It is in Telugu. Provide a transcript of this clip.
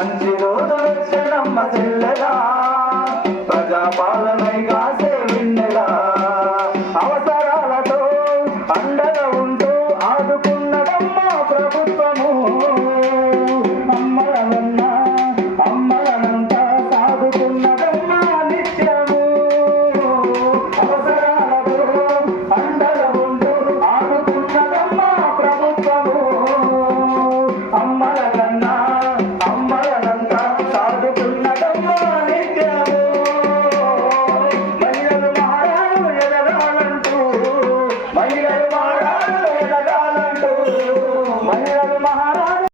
మంచి రోజు వచ్చినమ్మ చెల్లెలా? ప్రజాపాలనై కాసే విన్నెలా అవసరాలతో అండగా